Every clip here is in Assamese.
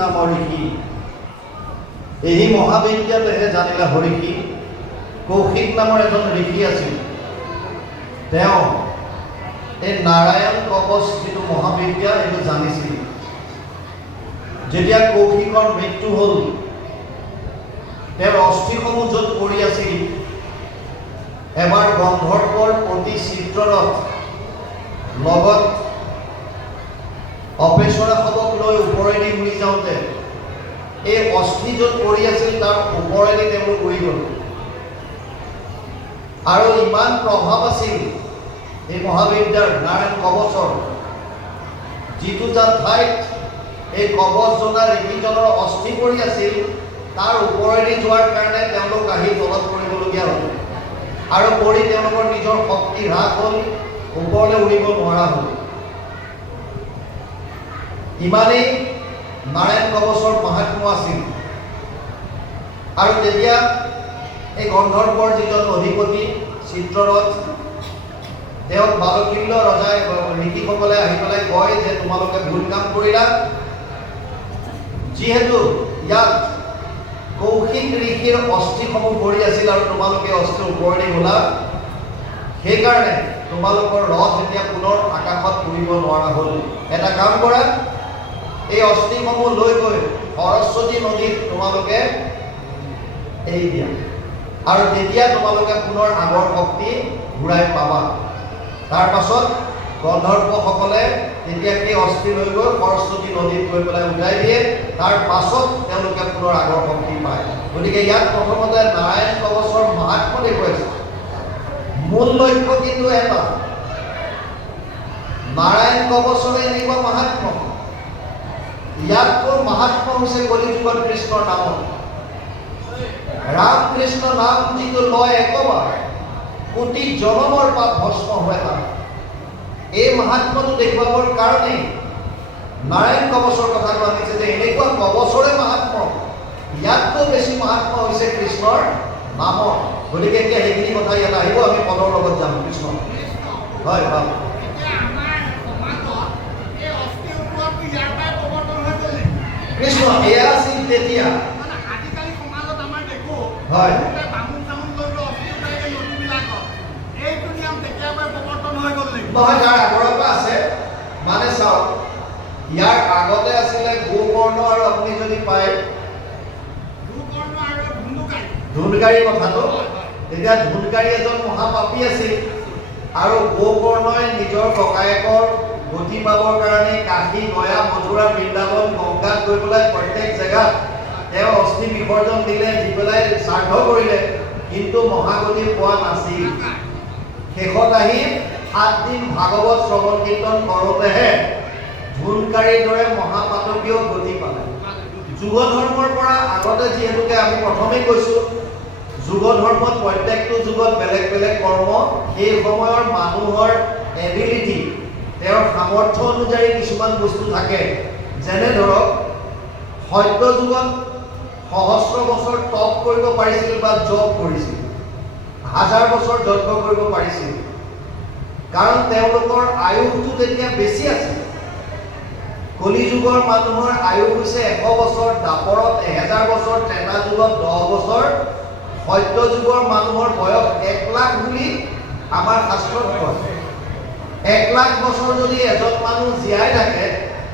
নামৰ ঋষি। এই মহাবিদ্যাতেহে জানিলা হৰিষি। কৌশিক নামৰ এজন ঋষি আছিল। তেওঁ এই নাৰায়ণ কবচ যিটো মহাবিদ্যা এইটো জানিছিল। যেতিয়া কৌশিকৰ মৃত্যু হ'ল, তেওঁৰ অস্থিসমূহ য'ত পৰি আছিল, এবাৰ গন্ধৰ্বৰ প্ৰতি চিত্ৰৰথ লগত অপেশ্বৰাসৱক লৈ ওপৰেদি উৰি যাওঁতে এই অস্থি য'ত পৰি আছিল তাৰ ওপৰেদি তেওঁলোক উৰি গ'ল। আৰু ইমান প্ৰভাৱ আছিল এই মহাবিদ্যাৰ নাৰায়ণ কবচৰ, যিটো যাৰ ঠাইত এই কবচ জনা ঋষিজনৰ অস্থি পৰি আছিল তাৰ ওপৰেদি যোৱাৰ কাৰণে তেওঁলোক আহি তলত পৰিবলগীয়া হ'ল। আৰু পৰি তেওঁলোকৰ নিজৰ শক্তি হ্ৰাস হ'ল, ওপৰলৈ উৰিব নোৱাৰা হ'ল। ইমানেই নাৰায়ণ কবচৰ মাহাত্ম্য আছিল। আৰু তেতিয়া এই গন্ধৰ্বৰ যিজন অধিপতি চিত্ৰৰথ, তেওঁক বালকিল্য ৰজাই ঋষিসকলে আহি পেলাই কয় যে তোমালোকে ভুল কাম কৰিলা। যিহেতু ইয়াত কৌশিক ঋষিৰ অস্থিসমূহ পৰি আছিল আৰু তোমালোকে অস্থিৰ ওপৰেদি গ'লা, সেইকাৰণে তোমালোকৰ ৰথ এতিয়া পুনৰ আকাশত উৰিব নোৱাৰা হ'ল। এটা কাম কৰা, এই অস্থিসমূহ লৈ গৈ সৰস্বতী নদীত তোমালোকে এৰি দিয়া, আৰু তেতিয়া তোমালোকে পুনৰ আগৰ শক্তি ঘূৰাই পাবা। তাৰ পাছত গন্ধৰ্বসকলে তেতিয়া সেই অস্থি লৈ গৈ সৰস্বতী নদীত গৈ পেলাই উঠাই দিয়ে। তাৰ পাছত তেওঁলোকে পুনৰ আগৰ শক্তি পায়। গতিকে ইয়াত প্ৰথমতে নাৰায়ণ কবচৰ মাহাত্ম্য দেখুৱাইছে। মূল লক্ষ্য কিন্তু এটা, নাৰায়ণ কবচৰে এনেকুৱা মাহাত্ম্য, ইয়াতকৈ মাহাত্ম্য হৈছে কলিযুগত কৃষ্ণৰ নামত। ৰাম কৃষ্ণ নাম যিটো লয় একবাৰ, কোটি জনমৰ পাপ ভস্ম হয় তাত। এই মাহাত্ম্যটো দেখুৱাবৰ কাৰণেই নাৰায়ণ কবচৰ কথাটো আনিছে যে এনেকুৱা কবচৰে মাহাত্ম্য, ইয়াতকৈ বেছি মাহাত্ম্য হৈছে কৃষ্ণৰ নামৰ। গতিকে এতিয়া সেইখিনি কথা ইয়াত আহিব, আমি পদৰ লগত যাম। কৃষ্ণ হয় ভাল কৃষ্ণ এয়া আছিল তেতিয়া। হয় নহয়, তাৰ আগৰ পৰা আছে। মানে চাওক, ইয়াৰ আগতে আছিলে গোকৰ্ণ, আৰু আপুনি যদি পায় ধুনকাৰী কথাটো, তেতিয়া ধুনকাৰী এজন মহাপাপী আছিল। আৰু গোকৰ্ণই নিজৰ ককায়েকৰ গতি পাবৰ কাৰণে কাশী, গয়া, মথুৰা, বৃন্দাবন, গংগাত গৈ পেলাই প্ৰত্যেক জেগাত তেওঁ অস্থি বিসৰ্জন দিলে, দি পেলাই শ্ৰাদ্ধ কৰিলে, কিন্তু মহাগতি পোৱা নাছিল। শেষত আহি 7 দিন ভাগৱত শ্ৰৱণ কীৰ্তন কৰোঁতেহে ধুনকাৰীৰ দৰে মহাপাতকীয় গতি পালে। যুগ ধৰ্মৰ পৰা আগতে যিহেতুকে আমি প্ৰথমেই কৈছোঁ, যুগ ধৰ্মত প্ৰত্যেকটো যুগত বেলেগ বেলেগ কৰ্ম, সেই সময়ৰ মানুহৰ এবিলিটি, তেওঁৰ সামৰ্থ্য অনুযায়ী কিছুমান বস্তু থাকে। যেনে ধৰক সত্য যুগত সহস্ৰ বছৰ তপ কৰিব পাৰিছিল বা জপ কৰিছিল, 1000 বছৰ যজ্ঞ কৰিব পাৰিছিল, কাৰণ তেওঁলোকৰ আয়ুসটো তেতিয়া বেছি আছিল। কলিযুগৰ মানুহৰ আয়ুস হৈছে 100 বছৰ, দাপৰত 1000 বছৰ, ত্ৰেতা যুগত 10 বছৰ, সত্য যুগৰ মানুহৰ বয়স 1 লাখ বুলি আমাৰ শাস্ত্ৰত কয়। 1 লাখ বছৰ যদি এজন মানুহ জীয়াই থাকে,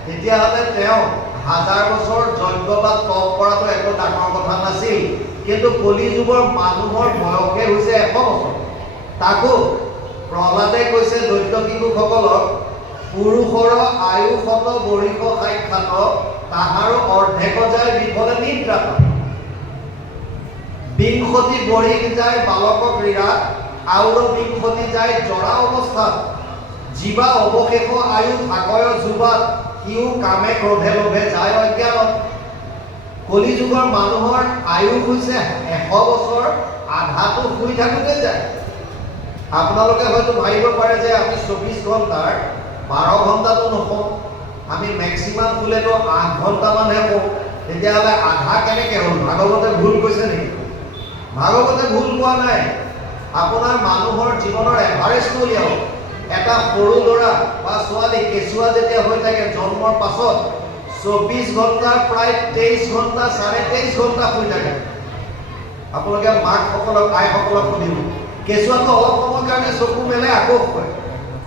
তেতিয়াহ'লে তেওঁ 1000 বছৰ যজ্ঞ বা তপ কৰাটো একো ডাঙৰ কথা নাছিল। কিন্তু কলিযুগৰ মানুহৰ বয়সে হৈছে 100 বছৰ। তাকো প্ৰহ্লাদে কৈছে দৈত্য শিশুসকলক, পুৰুষৰ আয়ুষত বৰিষ সাক্ষাৎ, তাহাৰো অৰ্ধেক যায় বিফলে নিদ্ৰাত। বিংশতি বৰিষ যায় বালক ক্ৰীড়া, আৰু বিংশতি যায় জৰা অৱস্থাত। জীৱা অৱশেষ আয়ু থাকয় যুৱাত, সিও কামে ক্ৰোধে লোভে যায় অজ্ঞানত। কলিযুগৰ মানুহৰ আয়ুস হৈছে 100 বছৰ, আধাটো শুই থাকোঁতে যায়। আপোনালোকে হয়তো ভাবিব পাৰে যে আমি 24 ঘণ্টাৰ 12 ঘণ্টাটো নকওঁ, আমি মেক্সিমাম শুলেতো 8 ঘণ্টামানহে কওঁ। তেতিয়াহ'লে আধা কেনেকৈ হ'ল? ভাগৱতে ভুল কৈছে নেকি? ভাগৱতে ভুল কোৱা নাই। আপোনাৰ মানুহৰ জীৱনৰ এভাৰেজটো উলিয়াওক। এটা সৰু ল'ৰা বা ছোৱালী কেঁচুৱা যেতিয়া হৈ থাকে, জন্মৰ পাছত 24 ঘণ্টা প্ৰায় 23 ঘণ্টা 23.5 ঘণ্টা শুই থাকে। আপোনালোকে মাকসকলক আইসকলক সুধিব, কেঁচুৱাটো অলপ সময়ৰ কাৰণে চকু মেলে আকৌ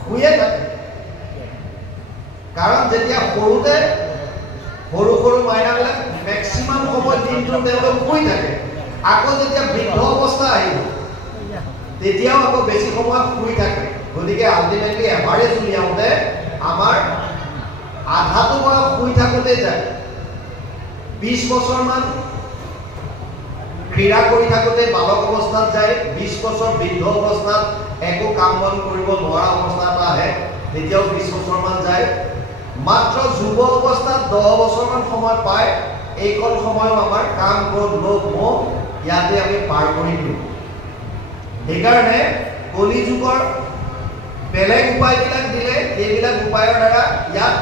শুয়ে থাকে। কাৰণ যেতিয়া সৰুতে সৰু সৰু মাইনাবিলাক মেক্সিমাম সময় দিনটো তেওঁলোক শুই থাকে, আকৌ যেতিয়া বৃদ্ধ অৱস্থা আহিব তেতিয়াও আকৌ বেছি সময় শুই থাকে। গতিকে আল্টিমেটলি এভাৰেজ উলিয়াওঁতে আমাৰ আধাটো বয়স শুই থাকোঁতে যায়। 20 বছৰমান ক্ৰীড়া কৰি থাকোঁতে বালক অৱস্থাত যায়, 20 বছৰ বৃদ্ধ অৱস্থাত একো কাম বন কৰিব নোৱাৰা অৱস্থা এটা আহে, তেতিয়াও 20 বছৰমান যায়। মাত্ৰ যুৱ অৱস্থাত 10 বছৰমান সময় পায়। এইকণ সময়ও আমাৰ কাম ক্ৰোধ লোভ মোহ ইয়াতে আমি পাৰ কৰি দিওঁ। সেইকাৰণে কলি যুগৰ বেলেগ উপায়বিলাক দিলে, সেইবিলাক উপায়ৰ দ্বাৰা ইয়াত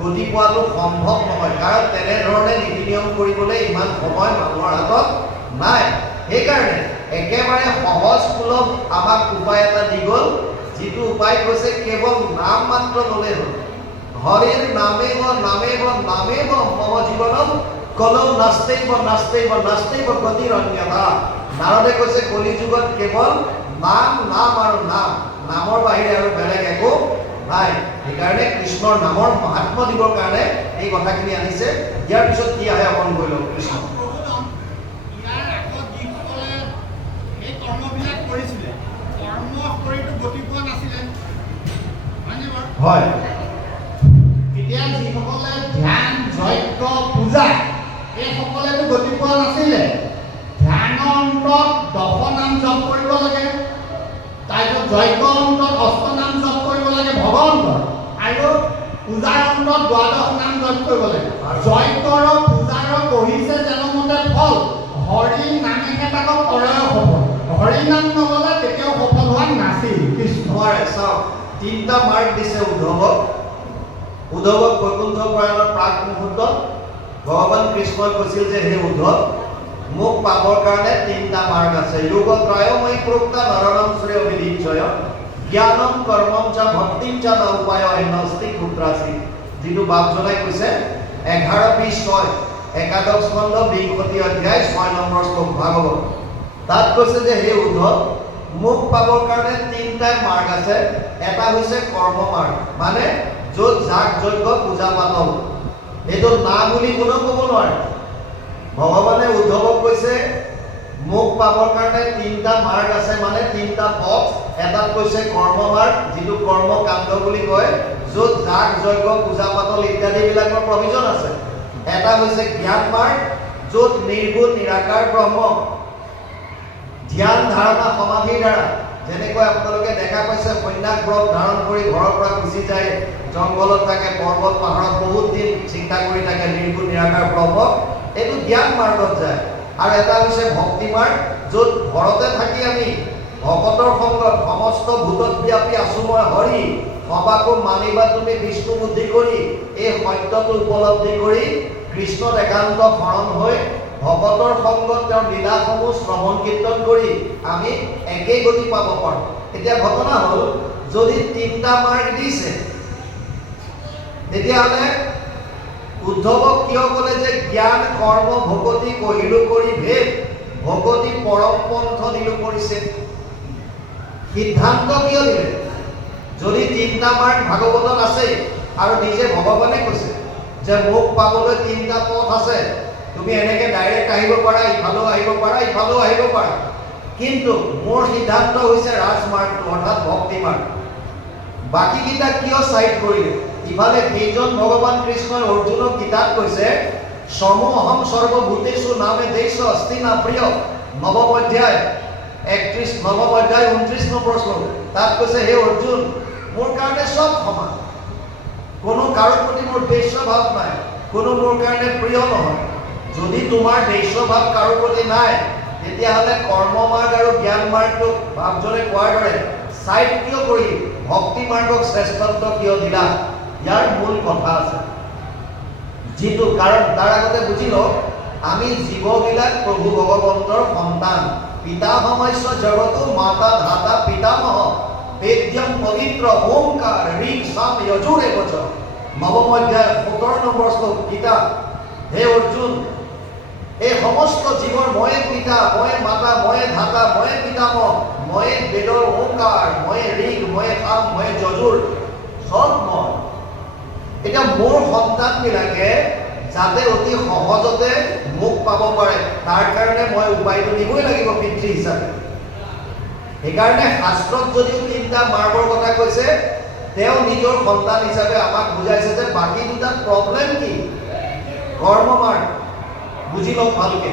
গতি পোৱাটো সম্ভৱ নহয়। কাৰণ তেনেধৰণে নীতি নিয়ম কৰিবলৈ ইমান সময় মানুহৰ হাতত নাই। সেইকাৰণে একেবাৰে সহজ সুলভ আমাক উপায় এটা দি গ'ল, যিটো উপায় কৈছে কেৱল নাম মাত্ৰ ল'লেই হ'ল। হৰিৰ নামেব নামেব নামেব মম জীৱনম কলৌ নাস্তেইব নাস্তেইব নাস্তেইব গতিৰ অন্যথা। নাৰদে কৈছে কলি যুগত কেৱল নাম নাম আৰু নাম, নামৰ বাহিৰে আৰু বেলেগ একো নাই। সেইকাৰণে কৃষ্ণৰ নামৰ মহাত্ম্য দিবৰ কাৰণে এই কথাখিনি আনিছে। ইয়াৰ পিছত কি আহে অকণ গৈ লওক। কৃষ্ণ ইয়াৰ আগত যিসকলে এই কৰ্মবিলাক কৰিছিলে, কৰ্ম কৰিতো গতি পোৱা নাছিলে, হয়। এতিয়া যিসকলে ধ্যান যজ্ঞ পূজা এইসকলেতো গতি পোৱা নাছিলে। ধ্যানৰ অন্তত 10 নাম জপ কৰিব লাগে, তাৰপিছত যজ্ঞ অন্তত অষ্টনাম জপ কৰিব লাগে ভগৱন্তৰ, আৰু পূজাৰ অন্তত 12 নাম জপ কৰিব লাগে। যজ্ঞৰ পূজাৰ কহিছে জনমতে ফল, হৰি নামেহে তাক প্ৰয়স হ'ব। হৰি নাম নগ'লে কেতিয়াও সফল হোৱা নাছিল। কৃষ্ণৰ চাওক 3টা মাৰ্ক দিছে উদ্ধৱক। উদ্ধৱক বৈকুণ্ঠ প্ৰয়াণৰ প্ৰাক মুহূৰ্তত ভগৱান কৃষ্ণই কৈছিল যে হে উদ্ধৱ, মোক পাবৰ কাৰণে 3টা মাৰ্গ আছে। যোগত্ৰয় মই প্ৰোক্তা নৰনম শ্ৰেয় বিধিঞ্চয় জ্ঞানম কৰ্মম চ ভক্তিম চ ন উপায় অন্যস্তি কুত্ৰাসি। যিটো বাপজনাই কৈছে 11:20 একাদশ স্কন্ধ 20 অধ্যায় 6 নম্বৰ শ্লোক ভাগৱত। তাত কৈছে যে হে উদ্ধৱ, মোক পাবৰ কাৰণে 3টা মাৰ্গ আছে। এটা হৈছে কৰ্ম মাৰ্গ, মানে য'ত যাগ যজ্ঞ পূজা পাতল, এইটো না বুলি কোনেও ক'ব নোৱাৰে। ভগৱানে উদ্ধৱক কৈছে মোক পাবৰ কাৰণে 3টা মাৰ্গ আছে, মানে 3টা পথ। এটাত কৈছে কৰ্ম মাৰ্গ, যিটো কৰ্ম কাণ্ড বুলি কয়, য'ত যাগ যজ্ঞ পূজা পাতল ইত্যাদিবিলাকৰ প্ৰভিজন আছে। এটা হৈছে জ্ঞান মাৰ্গ, য'ত নিৰ্গুণ নিৰাকাৰ ব্ৰহ্ম ধ্যান ধাৰণা সমাধিৰ দ্বাৰা, যেনেকৈ আপোনালোকে দেখা পাইছে সন্ন্যাস ব্ৰত ধাৰণ কৰি ঘৰৰ পৰা গুচি যায়, জংঘলত থাকে, পৰ্বত পাহাৰত বহুত দিন চিন্তা কৰি থাকে নিৰ্গুণ নিৰাকাৰ ব্ৰহ্ম, এইটো জ্ঞান মাৰ্গত যায়। আৰু এটা হৈছে ভক্তি মাৰ্গ, য'ত ঘৰতে থাকি আমি ভকতৰ সংগত সমস্ত ভূতত ব্যাপী আছো মই হৰি, সবাকো মানিবা তুমি বিষ্ণু বুদ্ধি কৰি, এই সত্যটো উপলব্ধি কৰি কৃষ্ণত একান্ত শৰণ হৈ ভকতৰ সংগত তেওঁৰ লীলাসমূহ শ্ৰৱণ কীৰ্তন কৰি আমি একেই গতি পাব পাৰোঁ। এতিয়া ঘটনা হ'ল, যদি 3টা মাৰ্গ দিছে, তেতিয়াহ'লে উদ্ধৱক কিয় ক'লে যে জ্ঞান কৰ্ম ভকতি কহিলো কৰি ভেদ, ভকতি পৰম পন্থ দিলো কৰিছে? সিদ্ধান্ত কিয় দিলে? যদি 3টা মাৰ্গ ভাগৱতত আছে আৰু নিজে ভগৱানে কৈছে যে মোক পাবলৈ 3টা পথ আছে, তুমি এনেকে ডাইৰেক্ট আহিব পাৰা, ইফালেও আহিব পাৰা, ইফালেও আহিব পাৰা, কিন্তু মোৰ সিদ্ধান্ত হৈছে ৰাজমাৰ্গটো, অৰ্থাৎ ভক্তি মাৰ্গ। বাকীকেইটা কিয় চাইড কৰিলে? ইফালে কেইজন ভগৱান কৃষ্ণই অৰ্জুনক গীতাত কৈছে সমো অহম সৰ্বভূতেষু নামে দেশ অস্তি না প্ৰিয়, নৱম অধ্যায় 29 নম্বৰ শ্লোক। তাত কৈছে হে অৰ্জুন, মোৰ কাৰণে চব সমান, কোনো কাৰো প্ৰতি মোৰ দ্বেষ ভাৱ নাই, কোনো মোৰ কাৰণে প্ৰিয় নহয়। যদি তোমাৰ দ্বেষ ভাৱ কাৰো প্ৰতি নাই, তেতিয়াহ'লে কৰ্ম মাৰ্গ আৰু জ্ঞান মাৰ্গটোক বাপজনে কোৱাৰ দৰে চাইড কিয় কৰি ভক্তি মাৰ্গক শ্ৰেষ্ঠত্ব কিয় দিলা? ইয়াৰ মূল কথা আছে, যিটো কাৰণ তাৰ আগতে বুজি লওক, আমি জীৱবিলাক প্ৰভু ভগৱন্তৰ সন্তান। পিতামহস্য জগতো মাতা ধাতা পিতামহ বেদ্যম পবিত্ৰ ওংকাৰ ঋং সাম যজুৰেব চ। নৱম অধ্যায় 17 নম্বৰ শ্লোক গীতা। হে অৰ্জুন, এই সমস্ত জীৱৰ ময়ে পিতা, ময়ে মাতা, ময়ে ধাতা, ময়ে পিতামহ, ময়ে বেদৰ ওংকাৰ, ময়ে ঋগ, ময়ে সাম, ময়ে যজুৰ, চব মই। এতিয়া মোৰ সন্তানবিলাকে যাতে অতি সহজতে মোক পাব পাৰে তাৰ কাৰণে মই উপায়টো দিবই লাগিব পিতৃ হিচাপে। সেইকাৰণে শাস্ত্ৰত যদিও 3টা মাৰ্গৰ কথা কৈছে, তেওঁ নিজৰ সন্তান হিচাপে আমাক বুজাইছে যে বাকী দুটাত প্ৰব্লেম কি? কৰ্ম মাৰ্গ। বুজি লওক ভালকে।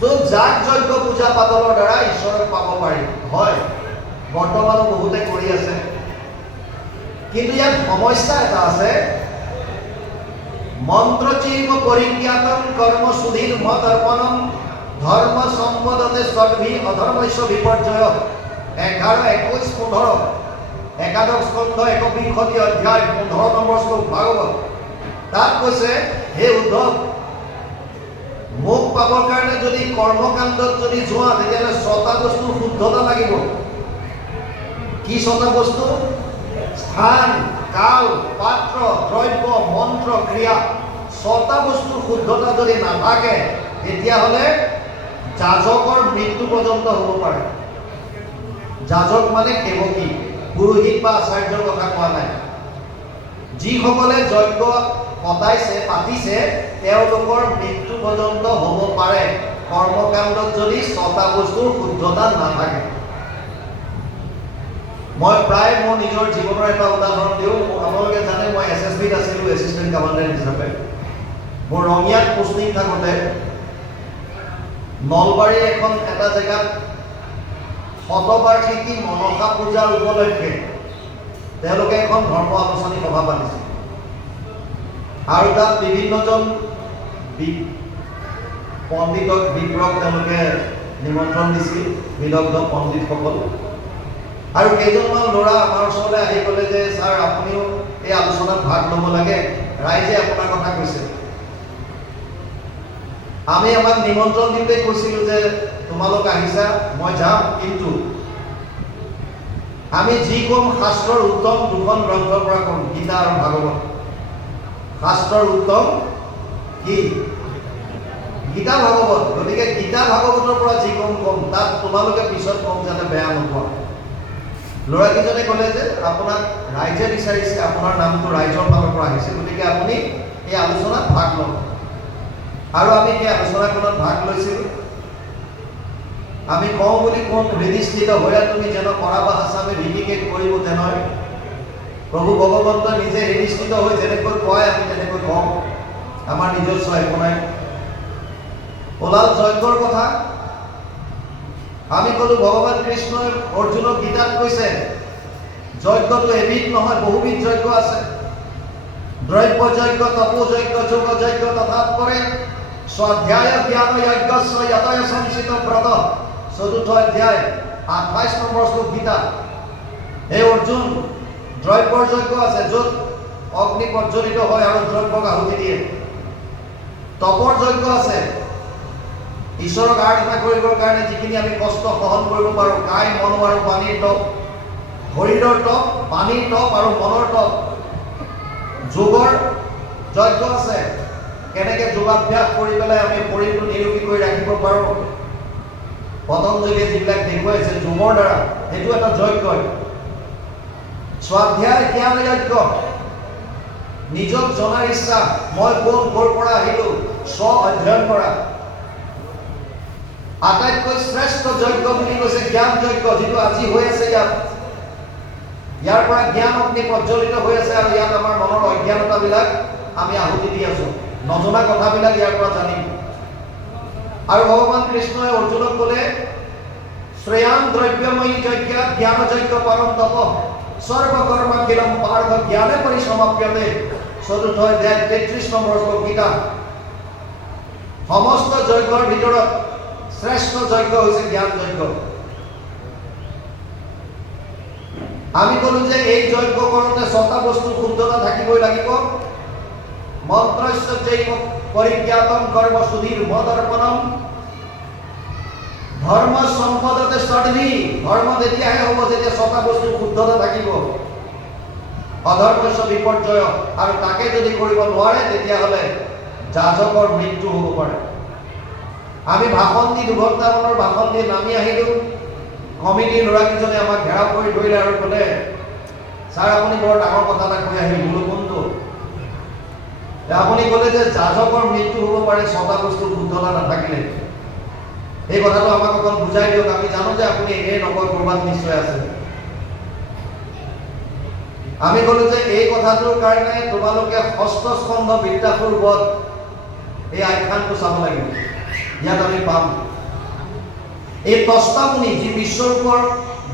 য'ত যাগ যজ্ঞ পূজা পাতলৰ দ্বাৰা ঈশ্বৰক পাব পাৰি, হয় বৰ্তমানো বহুতে কৰি আছে, কিন্তু ইয়াত সমস্যা এটা আছে। মন্ত্ৰচিব পৰিজ্ঞাতম কৰ্ম সুধীৰ মদৰ্পণম ধৰ্ম সম্পদতে সৰ্বি অধৰ্মস্য বিপৰ্যয়। 11, 21, 15 একাদশ স্কন্ধ 21 অধ্যায় 15 নম্বৰ শ্লোক ভাগৱত। তাত কৈছে, হে উদ্ধৱ, মোক পাবৰ কাৰণে যদি কৰ্মকাণ্ডত যদি যোৱা তেতিয়াহ'লে 6টা বস্তুৰ শুদ্ধতা লাগিব। কি 6টা বস্তু? স্থান, কাল, পাত্ৰ, দ্ৰব্য, মন্ত্ৰ, ক্ৰিয়া। 6টা বস্তুৰ শুদ্ধতা যদি নাথাকে তেতিয়াহ'লে যাজকৰ মৃত্যু পৰ্যন্ত হ'ব পাৰে। যাজক মানে সেৱকী, পুৰোহিত বা আচাৰ্যৰ কথা কোৱা নাই। যিসকলে যজ্ঞ পাতিছে তেওঁলোকৰ মৃত্যু পৰ্যন্ত হ'ব পাৰে কৰ্মকাণ্ডত যদি 6টা বস্তুৰ শুদ্ধতা নাথাকে। মই প্ৰায় মোৰ নিজৰ জীৱনৰ এটা উদাহৰণ দিওঁ। আপোনালোকে জানে মই SSBত আছিলোঁ, এছিষ্টেণ্ট কমাণ্ডেণ্ট হিচাপে। মোৰ ৰঙিয়াত পোষ্টিং থাকোঁতে নলবাৰীৰ এটা জেগাত শতবাৰ্ষিকী মনসা পূজাৰ উপলক্ষে তেওঁলোকে এখন ধৰ্ম আলোচনী সভা পাতিছিল আৰু তাত বিভিন্নজন পণ্ডিতক বিপ্ৰক তেওঁলোকে নিমন্ত্ৰণ দিছিল, বিদগ্ধ পণ্ডিতসকল। আৰু কেইজনমান ল'ৰা আমাৰ ওচৰলৈ আহি ক'লে যে ছাৰ আপুনিও এই আলোচনাত ভাগ ল'ব লাগে, ৰাইজে আপোনাৰ কথা কৈছে। আমি আমাক নিমন্ত্ৰণ দিওঁতে কৈছিলোঁ যে তোমালোক আহিছা, মই যাম, কিন্তু আমি যি ক'ম শাস্ত্ৰৰ উত্তম 2খন গ্ৰন্থৰ পৰা ক'ম, গীতা আৰু ভাগৱত। শাস্ত্ৰৰ উত্তম কি? গীতা ভাগৱত। গতিকে গীতা ভাগৱতৰ পৰা যি ক'ম তাত তোমালোকে পিছত ক'ম যাতে বেয়া নোপোৱা। ল'ৰাকেইজনে ক'লে যে আপোনাক ৰাইজে বিচাৰিছে, আপোনাৰ নামটো ৰাইজৰ ফালৰ পৰা আহিছে, গতিকে আপুনি এই আলোচনাত ভাগ লওক। আৰু আমি সেই আলোচনাখনত ভাগ লৈছিলোঁ। আমি কওঁ বুলি কোন হৃদিস্থিত হৈ তুমি যেন কৰাবা হাচামে ঋষিকেশ কৰিব তেনেকৈ। প্ৰভু ভগৱন্ত নিজে হৃদিস্থিত হৈ যেনেকৈ কয় আমি তেনেকৈ কওঁ, আমাৰ নিজস্ব একো নাই। ওলাল যজ্ঞৰ কথা। আমি ক'লো ভগৱান কৃষ্ণই অৰ্জুনক গীতাত কৈছে যজ্ঞটো এবিধ নহয়, বহুবিধ যজ্ঞ আছে। দ্ৰব্য যজ্ঞ, তপো যজ্ঞ, যোগ যজ্ঞ তথাৎপৰে স্বাধ্যায় জ্ঞান যজ্ঞস্য যতয় সংচিত ব্ৰত। 4th অধ্যায় 28 নম্বৰ শ্লোক গীতা। হে অৰ্জুন, দ্ৰব্যৰ যজ্ঞ আছে য'ত অগ্নি প্ৰজ্বলিত হয় আৰু দ্ৰব্যক আহুতি দিয়ে। তপৰ যজ্ঞ আছে ঈশ্বৰক আৰাধনা কৰিবৰ কাৰণে যিখিনি আমি কষ্ট সহন কৰিব পাৰোঁ, কায়, মন আৰু পানীৰ তপ, শৰীৰৰ তপ, পানীৰ তপ আৰু মনৰ তপ। যোগৰ যজ্ঞ আছে, কেনেকৈ যোগাভ্যাস কৰি পেলাই আমি শৰীৰটো নিৰোগী কৰি ৰাখিব পাৰোঁ। পতঞ্জলীয়ে যিবিলাক দেখুৱাইছে যোগৰ দ্বাৰা, সেইটো এটা যজ্ঞ। স্বাধ্যায় জ্ঞান যজ্ঞ, নিজক জনাৰ ইচ্ছা, মই কোন, ক'ৰ পৰা আহিলোঁ, স্ব অধ্যয়ন কৰা। আটাইতকৈ শ্ৰেষ্ঠ যজ্ঞ বুলি কৈছে জ্ঞান যজ্ঞ, যিটো আজি হৈ আছে ইয়াত। ইয়াৰ পৰা জ্ঞান অগ্নি প্ৰজ্বলিত হৈ আছে আৰু ইয়াত আমাৰ মনৰ অজ্ঞানতাবিলাক আমি আহুতি দি আছোঁ, নজনা কথাবিলাক ইয়াৰ পৰা জানিম। আৰু ভগৱান কৃষ্ণই অৰ্জুনক ক'লে শ্ৰেয়ান দ্ৰব্যময়ী যজ্ঞ জ্ঞান যজ্ঞ পৰম তপ সৰ্বকৰ্মাখিলম পাৰ্থ জ্ঞানে পৰিসমাপ্যতে। 4th অধ্যায় 33 নম্বৰ শ্লোক গীতা। সমস্ত যজ্ঞৰ ভিতৰত শ্ৰেষ্ঠ যজ্ঞ হৈছে জ্ঞান যজ্ঞ। আমি ক'লো যে এই যজ্ঞ কৰোঁতে 6টা বস্তুৰ শুদ্ধতা থাকিবই লাগিব। মন্ত্ৰস্য চৈব পৰিজ্ঞাতম কৰ্ম সুধীৰ মদৰ্পণম ধৰ্ম সম্পদতে সৰ্বি। ধৰ্ম তেতিয়াহে হ'ব যেতিয়া 6টা বস্তুৰ শুদ্ধতা থাকিব। অধৰ্মস্য বিপৰ্যয়, আৰু তাকে যদি কৰিব নোৱাৰে তেতিয়াহ'লে যাজকৰ মৃত্যু হ'ব পাৰে। আমি ভাষণ দি 2 ঘণ্টামানৰ ভাষণ দি নামি আহিলোঁ। কমিটিৰ ল'ৰাকেইজনে আমাক ঘেৰাও কৰি ধৰিলে আৰু ক'লে, ছাৰ আপুনি বৰ ডাঙৰ কথা এটা কৈ আহিল। বোলো কোনটো? আপুনি ক'লে যে যাজকৰ মৃত্যু হ'ব পাৰে 6টা বস্তুৰ শুদ্ধতা নাথাকিলে। এই কথাটো আমাক অকণ বুজাই দিয়ক, আমি জানো যে আপুনি এনেই নকয়, ক'ৰবাত নিশ্চয় আছে। আমি ক'লো যে এই কথাটোৰ কাৰণে তোমালোকে 6ষ্ঠ স্কন্ধ বিদ্যাসুৰ বধ এই আখ্যানটো চাব লাগিব। ইয়াত আমি পাম এই তস্তামুনি যি বিশ্বৰূপৰ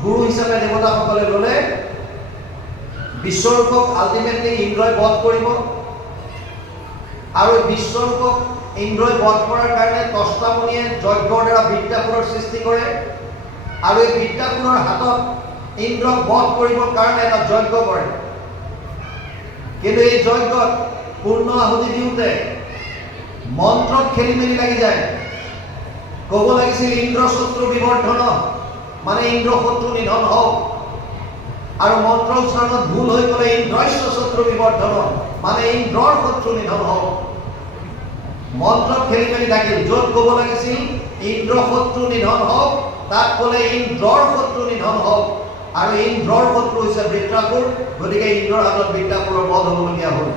গুৰু হিচাপে দেৱতাসকলে ল'লে, বিশ্বৰূপক আল্টিমেটলি ইন্দ্ৰই বধ কৰিব, আৰু বিশ্বৰূপক ইন্দ্ৰই বধ কৰাৰ কাৰণে তস্তামুনিয়ে যজ্ঞৰ দ্বাৰা বিদ্যাসুৰৰ সৃষ্টি কৰে, আৰু এই বিদ্যাসুৰৰ হাতত ইন্দ্ৰক বধ কৰিবৰ কাৰণে এটা যজ্ঞ কৰে। কিন্তু এই যজ্ঞত পূৰ্ণ আহুতি দিওঁতে মন্ত্ৰত খেলি মেলি লাগি যায়। ক'ব লাগিছিল ইন্দ্ৰ শত্ৰু বিবৰ্ধন, মানে ইন্দ্ৰ শত্ৰু নিধন হওক, আৰু মন্ত্ৰ উচ্চাৰণত ভুল হৈ গ'লে ইন্দ্ৰস্য শত্ৰু বিবৰ্ধন, মানে ইন্দ্ৰৰ শত্ৰু নিধন হওক। মন্ত্ৰত খেলি মেলি থাকিল। য'ত ক'ব লাগিছিল ইন্দ্ৰ শত্ৰু নিধন হওক, তাত ক'লে ইন্দ্ৰৰ শত্ৰু নিধন হওক, আৰু ইন্দ্ৰৰ শত্ৰু হৈছে বৃত্ৰাসুৰ, গতিকে ইন্দ্ৰৰ হাতত বৃত্ৰাসুৰৰ বধ হ'বলগীয়া হ'ল।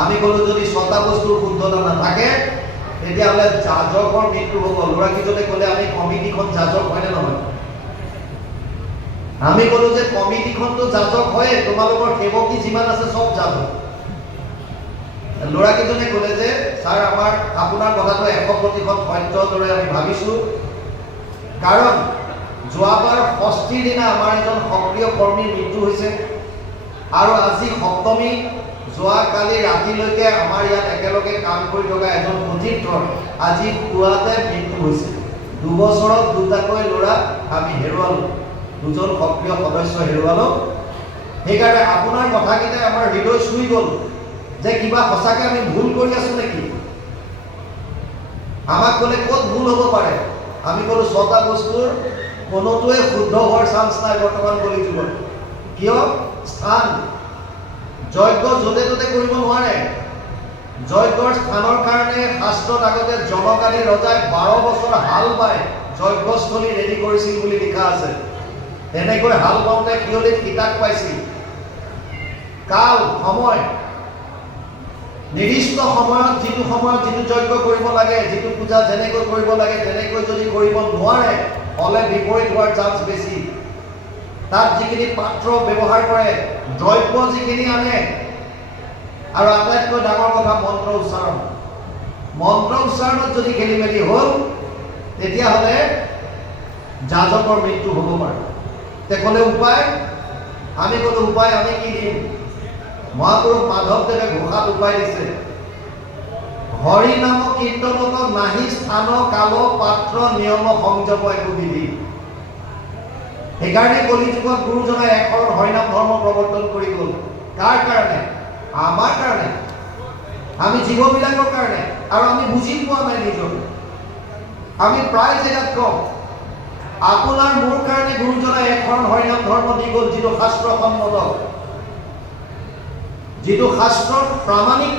আমি ক'লো যদি 6টা বস্তুৰ শুদ্ধতা নাথাকে তেতিয়াহ'লে যাজকৰ মৃত্যু হ'ব। ল'ৰাকেইজনে ক'লে আমি কমিটিখন যাজক হয়নে নহয়? আমি ক'লো যে কমিটিখনটো যাজক হয়, তোমালোকৰ সেৱকী যিমান আছে চব যাজক। ল'ৰাকেইজনে ক'লে যে ছাৰ আপোনাৰ কথাটো 100% সত্যৰ দৰে আমি ভাবিছোঁ, কাৰণ যোৱাবাৰ ষষ্ঠীৰ দিনা আমাৰ এজন সক্ৰিয় কৰ্মীৰ মৃত্যু হৈছে, আৰু আজি সপ্তমী, যোৱাকালি ৰাতিলৈকে আমাৰ ইয়াত একেলগে কাম কৰি থকা এজন সতীৰ্থৰ আজি পুৱাতে মৃত্যু হৈছে। 2 বছৰত 2টাকৈ ল'ৰা আমি হেৰুৱালোঁ, 2জন সক্ৰিয় সদস্য হেৰুৱালোঁ। সেইকাৰণে আপোনাৰ কথাকেইটাই আমাৰ হৃদয় চুই গ'ল যে কিবা সঁচাকৈ আমি ভুল কৰি আছোঁ নেকি। আমাক ক'লে ক'ত ভুল হ'ব পাৰে? আমি ক'লো 6টা বস্তুৰ কোনোটোৱে শুদ্ধ হোৱাৰ চান্স নাই বৰ্তমান কলি যুগত। কিয়? স্থান, যজ্ঞ য'তে ত'তে কৰিব নোৱাৰে। যজ্ঞৰ স্থানৰ কাৰণে শাস্ত্ৰত আগতে জনকালি ৰজাই 12 বছৰ হাল বাই যজ্ঞস্থলী ৰেডি কৰিছিল বুলি লিখা আছে। এনেকৈ হাল বাওঁতে শিয়লিত কিতাপ পাইছিল। কাল, সময়, নিৰ্দিষ্ট সময়ত যিটো যজ্ঞ কৰিব লাগে, যিটো পূজা যেনেকৈ কৰিব লাগে তেনেকৈ যদি কৰিব নোৱাৰে হ'লে বিপৰীত হোৱাৰ চান্স বেছি। তাত যিখিনি পাত্ৰ ব্যৱহাৰ কৰে, দ্ৰব্য যিখিনি আনে, আৰু আটাইতকৈ ডাঙৰ কথা মন্ত্ৰ উচ্চাৰণ। মন্ত্ৰ উচ্চাৰণত যদি খেলি মেলি হ'ল তেতিয়াহ'লে যাজকৰ মৃত্যু হ'ব পাৰে। তে ক'লে উপায়? আমি ক'লো উপায় আমি কি দিম? মহাপুৰুষ মাধৱদেৱে ঘোষাত উপায় দিছে, হৰি নাম কীৰ্তনত নাহি স্থান কাল পাত্ৰ নিয়ম সংযম একো বিধি। সেইকাৰণে কলি যুগত গুৰুজনাই একশৰণ হৰিনাম ধৰ্ম প্ৰৱৰ্তন কৰি গ'ল। কাৰ কাৰণে? আমাৰ কাৰণে, আমি জীৱবিলাকৰ কাৰণে। আৰু আমি বুজি পোৱা নাই নিজকে। আমি প্ৰায় জেগাত কওঁ আপোনাৰ মোৰ কাৰণে গুৰুজনাই একশৰণ হৰিনাম ধৰ্ম দি গ'ল, যিটো শাস্ত্ৰসন্মত, যিটো শাস্ত্ৰৰ প্ৰামাণিক।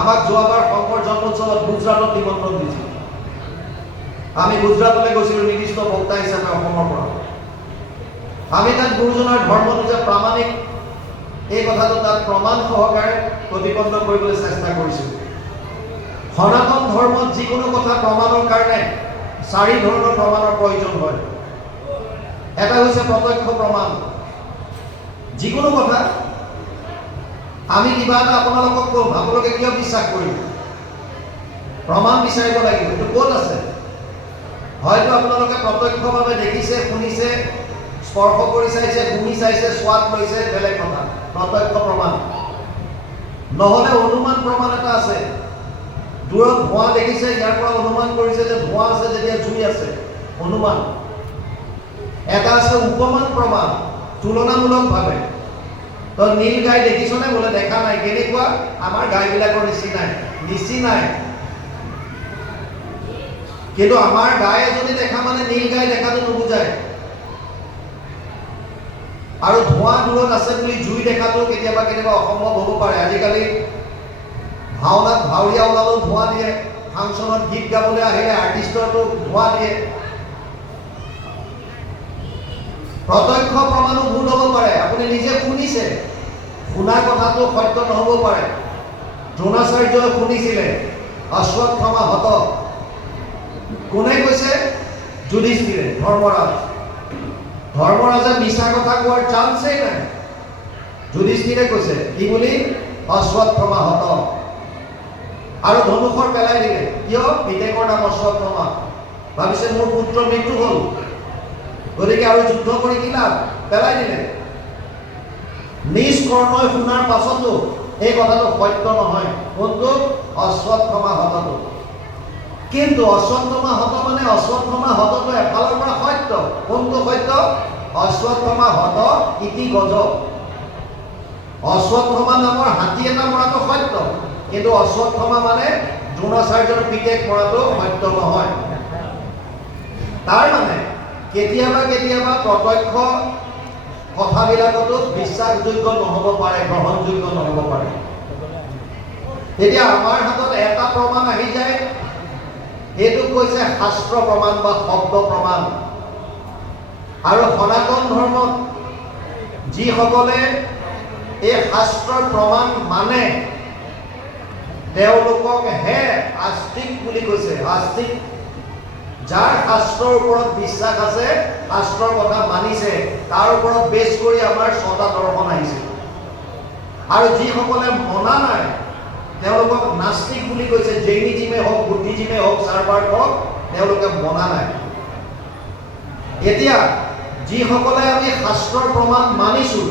আমাক যোৱাবাৰ শংকৰ জন্মোৎসৱত গুজৰাটত নিমন্ত্ৰণ দিছিল। আমি গুজৰাটলৈ গৈছিলোঁ নিৰ্দিষ্ট বক্তা হিচাপে অসমৰ পৰা। আমি তাত গুৰুজনাৰ ধৰ্মটো যে প্ৰামাণিক এই কথাটো তাত প্ৰমাণ সহকাৰে প্ৰতিপন্ন কৰিবলৈ চেষ্টা কৰিছিলোঁ। সনাতন ধৰ্মত যিকোনো কথা প্ৰমাণৰ কাৰণে 4 ধৰণৰ প্ৰমাণৰ প্ৰয়োজন হয়। এটা হৈছে প্ৰত্যক্ষ প্ৰমাণ। যিকোনো কথা আমি কিবা এটা আপোনালোকক কম, আপোনালোকে কিয় বিশ্বাস কৰিব? প্ৰমাণ বিচাৰিব লাগিব। এইটো ক'ত আছে? হয়তো আপোনালোকে প্ৰত্যক্ষভাৱে দেখিছে, শুনিছে, স্পৰ্শ কৰি চাইছে, শুনি চাইছে, সোৱাদ লৈছে, বেলেগ কথা, প্ৰত্যক্ষ প্ৰমাণ। নহ'লে অনুমান প্ৰমাণ এটা আছে। দূৰত ধোঁৱা দেখিছে, ইয়াৰ পৰা অনুমান কৰিছে যে ধোঁৱা আছে, যেতিয়া জুই আছে, অনুমান। এটা আছে উপমান প্ৰমাণ, তুলনামূলকভাৱে। তই নীল গাই দেখিছনে? বোলে দেখা নাই। কেনেকুৱা? আমাৰ গাইবিলাকৰ নিচিনাই। কিন্তু আমাৰ গাই এজনী দেখা মানে নীল গাই দেখাটো নুবুজায়। আৰু ধোঁৱা দূৰত আছে বুলি জুই দেখাটো কেতিয়াবা কেতিয়াবা অসম্ভৱ হ'ব পাৰে। আজিকালি ভাওনাত ভাৱৰীয়া ওলালেও ধোঁৱা দিয়ে, ফাংচনত গীত গাবলৈ আহিলে আৰ্টিষ্টৰটো ধোঁৱা দিয়ে। প্ৰত্যক্ষ প্ৰমাণো ভুল হ'ব পাৰে, আপুনি নিজে শুনিছে, শুনা কথাটো সত্য নহ'ব পাৰে। দ্ৰোণাচাৰ্যই শুনিছিলে অশ্বত্থামা হত। কোনে কৈছে? যুধিষ্ঠিৰে, ধৰ্মৰাজ। ধৰ্মৰাজে মিছা কথা কোৱাৰ চান্সেই নাই। যুধিষ্ঠিৰে কৈছে কি বুলি? অশ্বত্থামা হত। আৰু ধনুষৰ পেলাই দিলে। কিয়? পিতেকৰ নাম অশ্বত্থামা। ভাবিছে মোৰ পুত্ৰৰ মৃত্যু হ'ল, গতিকে আৰু যুদ্ধ কৰি কি লাভ? পেলাই দিলে। নিজ কৰ্ণই শুনাৰ পাছতো এই কথাটো সত্য নহয়। কোনটো? অশ্বত্থামা হতটো। কিন্তু অশ্বত্থামা হত মানে অশ্বত্থামা হতটো এফালৰ পৰা সত্য। কোনটো সত্য? অশ্বত্থামা হত ইতি গজ। অশ্বত্থামা নামৰ হাতী এটা মৰাটো সত্য, কিন্তু অশ্বত্থামা মানে দ্ৰোণাচাৰ্যৰ পিতেক মৰাটো সত্য নহয়। তাৰ মানে কেতিয়াবা কেতিয়াবা প্ৰত্যক্ষ কথাবিলাকতো বিশ্বাসযোগ্য নহ'ব পাৰে, গ্ৰহণযোগ্য নহ'ব পাৰে। তেতিয়া আমাৰ হাতত এটা প্ৰমাণ আহি যায়, সেইটো কৈছে শাস্ত্ৰ প্ৰমাণ বা শব্দ প্ৰমাণ। আৰু সনাতন ধৰ্মত যিসকলে এই শাস্ত্ৰৰ প্ৰমাণ মানে তেওঁলোককহে আস্তিক বুলি কৈছে। আস্তিক, যাৰ শাস্ত্ৰৰ ওপৰত বিশ্বাস আছে, শাস্ত্ৰৰ কথা মানিছে, তাৰ ওপৰত বেছ কৰি আমাৰ 6টা দৰ্শন আহিছে। আৰু যিসকলে মনা নাই তেওঁলোকক নাস্তিক বুলি কৈছে। জৈনিজিমে হওক, বুদ্ধিজিমে হওক, চাৰ্বাৰ্ট হওক, তেওঁলোকে মনা নাই। এতিয়া যিসকলে আমি শাস্ত্ৰৰ প্ৰমাণ মানিছো,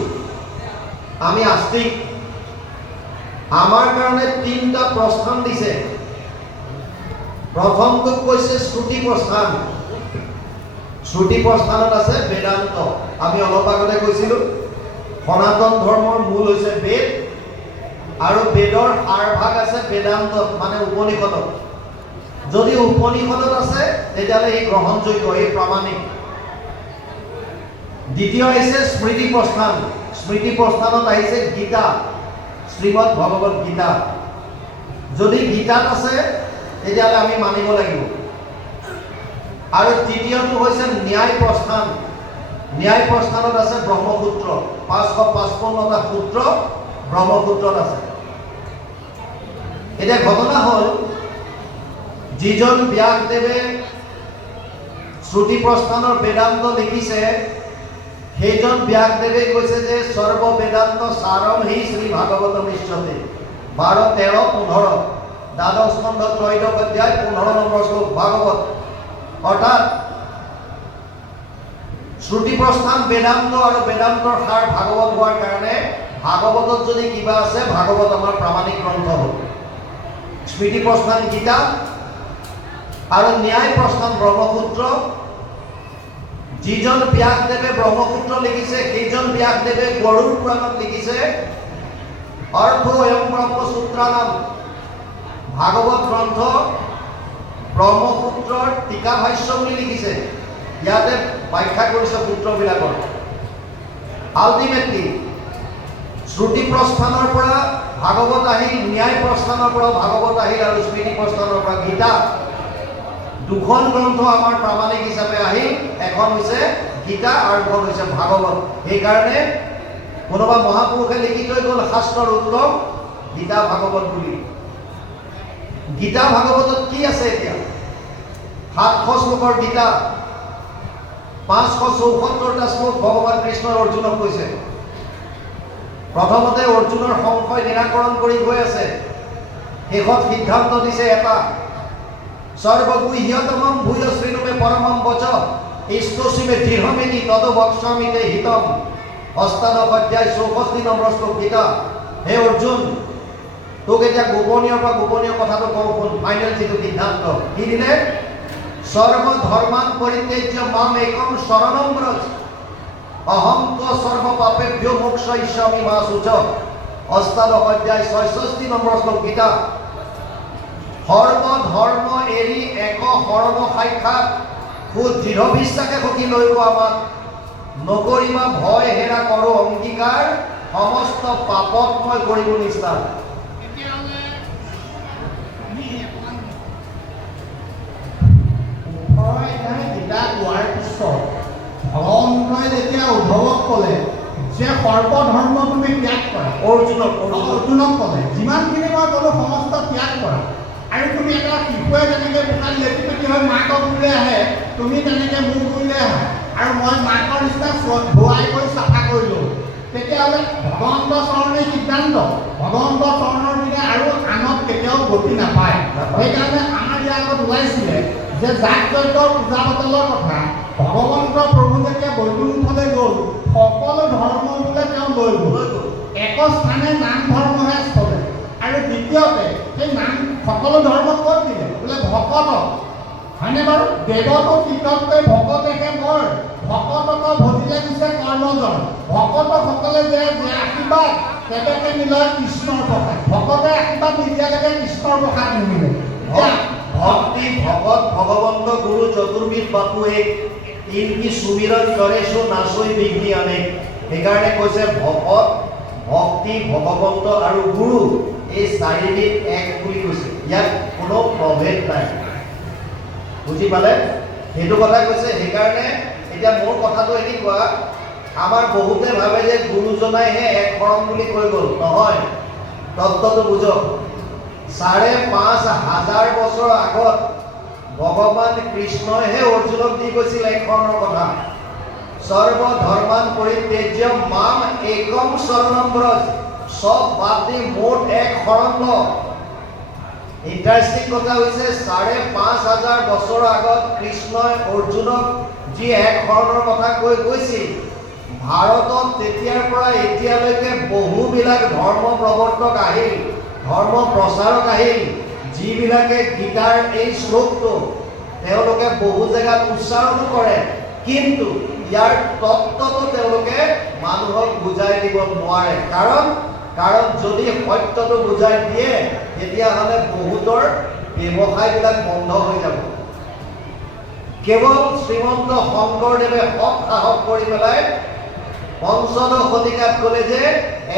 আমি আস্তিক। আমাৰ কাৰণে 3টা প্ৰস্থান দিছে। প্ৰথমটো কৈছে শ্ৰুতি প্ৰস্থান। শ্ৰুতি প্ৰস্থানত আছে বেদান্ত। আমি অলপ আগতে কৈছিলো সনাতন ধৰ্মৰ মূল হৈছে বেদ, আৰু বেদৰ সাৰভাগ আছে বেদান্তত, মানে উপনিষদত। যদি উপনিষদত আছে তেতিয়াহ'লে এই গ্ৰহণযোগ্য, এই প্ৰামাণিক। দ্বিতীয় আহিছে স্মৃতি প্ৰস্থান। স্মৃতি প্ৰস্থানত আহিছে গীতা, শ্ৰীমদ ভগৱত গীতা। যদি গীতাত আছে তেতিয়াহ'লে আমি মানিব লাগিব। আৰু তৃতীয়টো হৈছে ন্যায় প্ৰস্থান। ন্যায় প্ৰস্থানত আছে ব্ৰহ্মসূত্ৰ। 555টা সূত্ৰ ব্ৰহ্মসূত্ৰত আছে। এতিয়া ঘটনা হ'ল, যিজন ব্যাসদেৱে শ্ৰুতি প্ৰস্থানৰ বেদান্ত লিখিছে, সেইজন ব্যাসদেৱে কৈছে যে সৰ্ব বেদান্ত সাৰম হি শ্ৰী ভাগৱতম ইষ্যতে। 12, 13, 15 দ্বাদশ স্কন্ধ ত্ৰয়োদশ অধ্যায় 15 নম্বৰ শ্লোক ভাগৱত। অৰ্থাৎ শ্ৰুতি প্ৰস্থান বেদান্ত আৰু বেদান্তৰ সাৰ ভাগৱত হোৱাৰ কাৰণে ভাগৱতত যদি কিবা আছে, ভাগৱত আমাৰ প্ৰামাণিক গ্ৰন্থ হ'ল। স্মৃতি প্ৰস্থান গীতা আৰু ন্যায় প্ৰস্থান ব্ৰহ্মসূত্ৰ। যিজন ব্যাসদেৱে ব্ৰহ্মসূত্ৰ লিখিছে, সেইজন ব্যাসদেৱে গৰুড় পুৰাণত লিখিছে অৰ্থ এয়ং ব্ৰহ্মসূত্ৰানাম। ভাগৱত গ্ৰন্থ ব্ৰহ্মসূত্ৰৰ টীকা ভাষ্য বুলি লিখিছে। ইয়াতে ব্যাখ্যা কৰিছে সূত্ৰবিলাকৰ। আল্টিমেটলি শ্ৰুতি প্ৰস্থানৰ পৰা ভাগৱত আহিল, ন্যায় প্ৰস্থানৰ পৰা ভাগৱত আহিল, আৰু স্মৃতি প্ৰস্থানৰ পৰা গীতা। দুখন গ্ৰন্থ আমাৰ প্ৰামাণিক হিচাপে আহিল। এখন হৈছে গীতা আৰু এখন হৈছে ভাগৱত। সেইকাৰণে কোনোবা মহাপুৰুষে লিখি থৈ গ'ল শাস্ত্ৰৰ উত্তম গীতা ভাগৱত বুলি। গীতা ভাগৱতত কি আছে এতিয়া? 700 শ্লোকৰ গীতা, 574টা শ্লোক ভগৱান কৃষ্ণই অৰ্জুনক কৈছে। প্ৰথমতে অৰ্জুনৰ সংশয় নিৰাকৰণ কৰি গৈ আছে। শেষত সিদ্ধান্ত দিছে এটা, সৰ্বগুহ্যতমম ভূয় শ্ৰীণুমে পৰমম বচ ইষ্টসীমে দৃঢ়মিতি তদ বক্সামিতে হিতম। 8 অধ্যায় 64 নম্বৰ শ্লোক গীতা। হে অৰ্জুন, তোক এতিয়া গোপনীয়ৰ পৰা গোপনীয় কথাটো কওঁ শুন। ফাইনেল যিটো সিদ্ধান্ত কি দিলে? সৰ্বধৰ্মান পৰিত্যাজ্য মাম একম শৰণম ব্ৰজ অহম ত্ব সৰ্ব পাপেভ্যো মোক্ষয়িষ্যামি মা শুচ। 8 অধ্যায় 66 নম্বৰ শ্লোক গীতা। সৰ্বধৰ্ম এৰি এক শৰণ সাক্ষাৎ দৃঢ় বিশ্বাসে সখী লৈব আমাক নকৰিবা ভয় হেৰা কৰো অংগীকাৰ সমস্ত পাপত মই কৰিব নিষ্ঠাৰ। তেতিয়াহ'লে আমি অকণমান গীতা কোৱাৰ পিছত ভগৱন্তই যেতিয়া উদ্ধৱক ক'লে যে সৰ্বধৰ্ম তুমি ত্যাগ কৰা, অৰ্জুনক ক'লে যিমানখিনি মই ক'লো সমস্ত ত্যাগ কৰা, আৰু তুমি এটা শিশুৱে যেনেকৈ বোকাত লেটি পেটি হৈ মাকক উলিয়াই আহে, তুমি তেনেকৈ মোক উলিয়াই আহা আৰু মই মাকৰ নিচিনা ধুৱাই কৰি চাফা কৰিলোঁ। তেতিয়াহ'লে ভগৱন্ত চৰণৰ সিদ্ধান্ত, ভগৱন্ত চৰণৰ দিনে আৰু আনত কেতিয়াও গতি নাপায়। সেইকাৰণে আমাৰ ইয়াৰ আগত ওলাইছিলে যে জাক যজ্ঞৰ পূজা পাতলৰ কথা ভগৱন্ত প্ৰভু যেতিয়া বৈকুণ্ঠলৈ গ'ল, সকলো ধৰ্ম বোলে তেওঁ লৈ গ'ল, একস্থানে নাম ধৰ্মহে চলে। আৰু দ্বিতীয়তে সেই নাম সকলো ধৰ্ম ক'ত দিলে বোলে ভকতক, হয়নে বাৰু? দেৱতো কীৰ্তনকৈ ভকতেহে বৰ, ভকতক ভজিলে দিছে কৰ্মজন। ভকতসকলে যে আশীৰ্বাদ তেনেকৈ মিলয় কৃষ্ণৰ প্ৰসাদ, ভকতে আশীৰ্বাদ নিদিয়ালৈকে কৃষ্ণৰ প্ৰসাদ নিমিলে। ভক্তি ভগত ভগৱন্ত গুৰু চতুৰ্বিধ বাপু এক ইনকি সুমিৰণ কৰেছো নাচৈ বিঘ্নি আনেক। সেইকাৰণে কৈছে ভকত, ভক্তি, ভগৱন্ত আৰু গুৰু এই চাৰিবিধ এক বুলি কৈছে। ইয়াত কোনো প্ৰভেদ নাই, বুজি পালে? সেইটো কথা কৈছে। সেইকাৰণে এতিয়া মোৰ কথাটো এনেকুৱা, আমাৰ বহুতে ভাবে যে গুৰুজনাইহে এক শৰণ বুলি কৈ গ'ল। নহয়, তত্ত্বটো বুজক। ৫,৫০০ বছৰ আগত ভগৱান কৃষ্ণইহে অৰ্জুনক দি কৈছিল এক শৰণৰ কথা। সৰ্ব ধৰ্মান পৰিত্যাজ্য মাম একম শৰণম ব্ৰজ, সব বাদ দি মোৰ এক শৰণ ল। ইণ্টাৰেষ্টিং কথা হৈছে ৫,৫০০ বছৰ আগত কৃষ্ণই অৰ্জুনক যি এক শৰণৰ কথা কৈ গৈছিল, ভাৰতত তেতিয়াৰ পৰা এতিয়ালৈকে বহুবিলাক ধৰ্ম প্ৰৱৰ্তক আহিল, ধৰ্ম প্ৰচাৰক আহিল, যিবিলাকে গীতাৰ এই শ্লোকটো তেওঁলোকে বহু জেগাত উচ্চাৰণো কৰে, কিন্তু ইয়াৰ তত্ত্বটো তেওঁলোকে মানুহক বুজাই দিব নোৱাৰে। কাৰণ যদি সত্যটো বুজাই দিয়ে তেতিয়াহ'লে বহুতৰ ব্যৱসায়বিলাক বন্ধ হৈ যাব। কেৱল শ্ৰীমন্ত শংকৰদেৱে সৎ সাহস কৰি পেলাই পঞ্চদশ শতিকাত ক'লে যে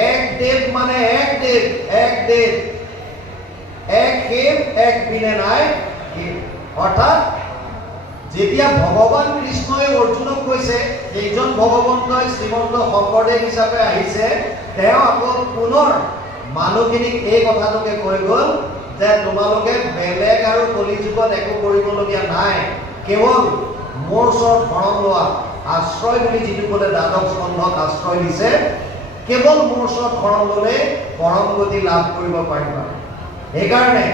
এক দেৱ মানে এক দেৱ, এক দেৱ, এক শিৱ, এক বিনে নাই। অৰ্থাৎ যেতিয়া ভগৱান কৃষ্ণই অৰ্জুনক কৈছে এইজন ভগৱন্তই শ্ৰীমন্ত শংকৰদেৱ হিচাপে আহিছে, তেওঁ আকৌ পুনৰ মানুহখিনিক এই কথাটোকে কৈ গ'ল যে তোমালোকে বেলেগ আৰু কলিযুগত একো কৰিবলগীয়া নাই, কেৱল মোৰ ওচৰত শৰণ লোৱা। আশ্ৰয় বুলি যিটো ক'লে দ্বাদশ স্কন্ধত আশ্ৰয় দিছে, কেৱল মোৰ ওচৰত শৰণ ল'লে পৰম গতি লাভ কৰিব পাৰিবা। সেইকাৰণে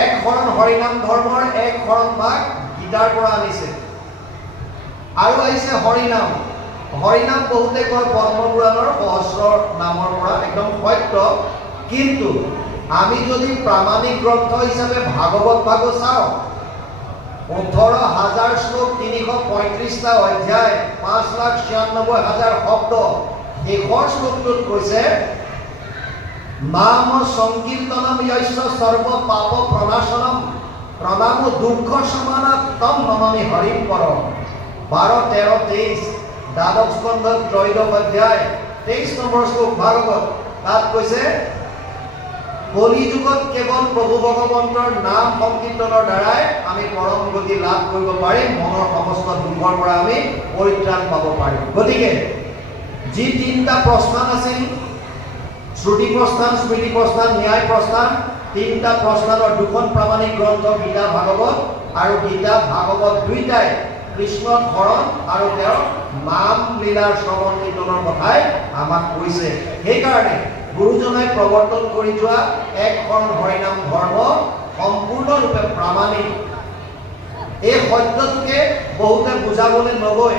এক শৰণ হৰিনাম ধৰ্মৰ এক শৰণ ভাগ গীতাৰ পৰা আনিছে। আৰু আহিছে হৰিনাম। হৰিনাম বহুতে কয় পদ্মপুৰাণৰ সহস্ৰ নামৰ পৰা, একদম সত্য। কিন্তু আমি যদি প্ৰামাণিক গ্ৰন্থ হিচাপে ভাগৱত ভাগো চাওঁ, ১৮,০০০ শ্লোক, ৩৩৫টা অধ্যায়, ৫,৯৬,০০০ শব্দ, শেষৰ শ্লোকটোত কৈছে নাম সংকীৰ্তনম য়স্য সৰ্ব পাপ প্ৰণাশনম প্ৰণামো দুঃখ সমানা তম নমামি হৰিম পৰম। ১২, ১৩, ২৩ দ্বাদশ স্কন্ধত ত্ৰয়োদশ অধ্যায় ২৩ নম্বৰ শ্লোক ভাগৱত। তাত কৈছে কলিযুগত কেৱল প্ৰভু ভগৱন্তৰ নাম সংকীৰ্তনৰ দ্বাৰাই আমি পৰম গতি লাভ কৰিব পাৰিম, মনৰ সমস্ত দুখৰ পৰা আমি পৰিত্ৰাণ পাব পাৰিম। গতিকে যি ৩টা প্ৰস্থান আছিল, শ্ৰুতি প্ৰস্থান, স্মৃতি প্ৰস্থান, ন্যায় প্ৰস্থান, ৩টা প্ৰস্থানৰ ২খন প্ৰামাণিক গ্ৰন্থ গীতা ভাগৱত, আৰু গীতা ভাগৱত দুইটাই কৃষ্ণৰ শৰণ আৰু তেওঁৰ নাম লীলাৰ শ্ৰৱণ কীৰ্তনৰ কথাই আমাক কৈছে। সেইকাৰণে গুৰুজনাই প্ৰৱৰ্তন কৰি যোৱা এক শৰণ হৰিনাম ধৰ্ম সম্পূৰ্ণৰূপে প্ৰামাণিক। এই সত্যটোকে বহুতে বুজাবলৈ নগৈ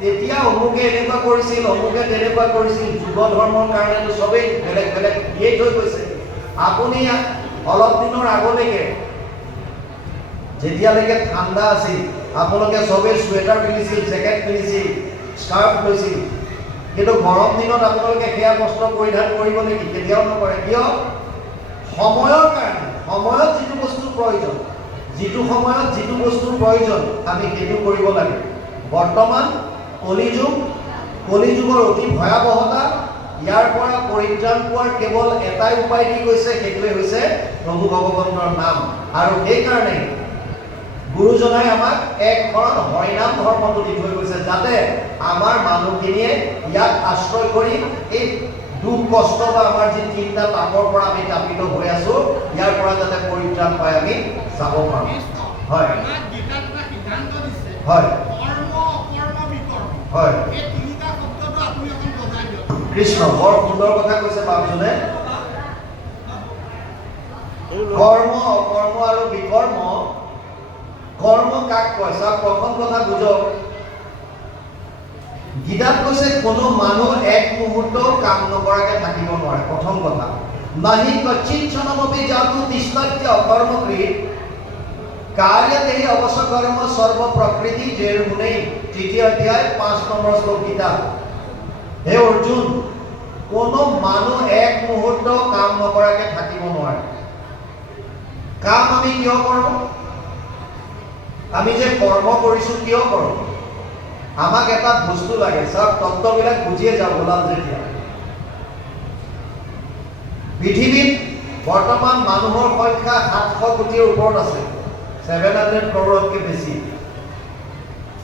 তেতিয়া অমুকে এনেকুৱা কৰিছিল, অমুকে তেনেকুৱা কৰিছিল, যুৱ ধৰ্মৰ কাৰণেতো চবেই বেলেগ বেলেগ দিয়েই থৈ গৈছে। আপুনি অলপ দিনৰ আগলৈকে যেতিয়ালৈকে ঠাণ্ডা আছিল, আপোনালোকে চবেই চুৱেটাৰ পিন্ধিছিল, জেকেট পিন্ধিছিল, স্কাৰ্ফ লৈছিল। কিন্তু গৰম দিনত আপোনালোকে সেয়া বস্ত্ৰ পৰিধান কৰিব নেকি? কেতিয়াও নকৰে। কিয়? সময়ৰ কাৰণে। সময়ত যিটো বস্তুৰ প্ৰয়োজন, যিটো সময়ত যিটো বস্তুৰ প্ৰয়োজন আমি সেইটো কৰিব লাগে। বৰ্তমান কলিযুগৰ অতি ভয়াৱহতা, ইয়াৰ পৰা পৰিত্ৰাণ পোৱাৰ কেৱল এটাই উপায় কি কৈছে, সেইটোৱে হৈছে প্ৰভু ভগৱন্তৰ নাম। আৰু সেইকাৰণে গুৰুজনাই আমাক এক শৰণ হৰিনাম ধৰ্মটো দি থৈ গৈছে, যাতে আমাৰ মানুহখিনিয়ে ইয়াক আশ্ৰয় কৰি এই দুখ কষ্ট বা আমাৰ যি চিন্তা তাপৰ পৰা আমি তাপিত হৈ আছো, ইয়াৰ পৰা যাতে পৰিত্ৰাণ পাই আমি যাব পাৰোঁ। হয় হয় হয়, কৃষ্ণ বৰ সুন্দৰ কথা কৈছে বাপজনে। কৰ্ম, অকৰ্ম আৰু বিকৰ্ম। কৰ্ম কাক কয়? চাওক, প্ৰথম কথা বুজক, গীতাত কৈছে কোনো মানুহ এক মুহূৰ্তও কাম নকৰাকে থাকিব নোৱাৰে। প্ৰথম কথা, নাহি কচ্চিৎ ক্ষণমপি জাতু তিষ্ঠত্য অকৰ্মকৃৎ কাৰ্যতে অবশ্যকৰ্ম সৰ্ব প্ৰকৃতি জেৰ গুণেই। তৃতীয় অধ্যায় 5 নম্বৰ শ্লোক গীতা। হে অৰ্জুন, কোনো মানুহ এক মুহূৰ্ত কাম নকৰাকে থাকিব নোৱাৰে। কাম আমি কিয় কৰোঁ? আমি যে কৰ্ম কৰিছো কিয় কৰোঁ? আমাক এটা বস্তু লাগে। চাওক, তত্ত্ববিলাক বুজিয়ে যাওক ওলাল যেতিয়া। পৃথিৱীত বৰ্তমান মানুহৰ সংখ্যা 700 কোটিৰ ওপৰত আছে, 700 crore-তকৈ বেছি।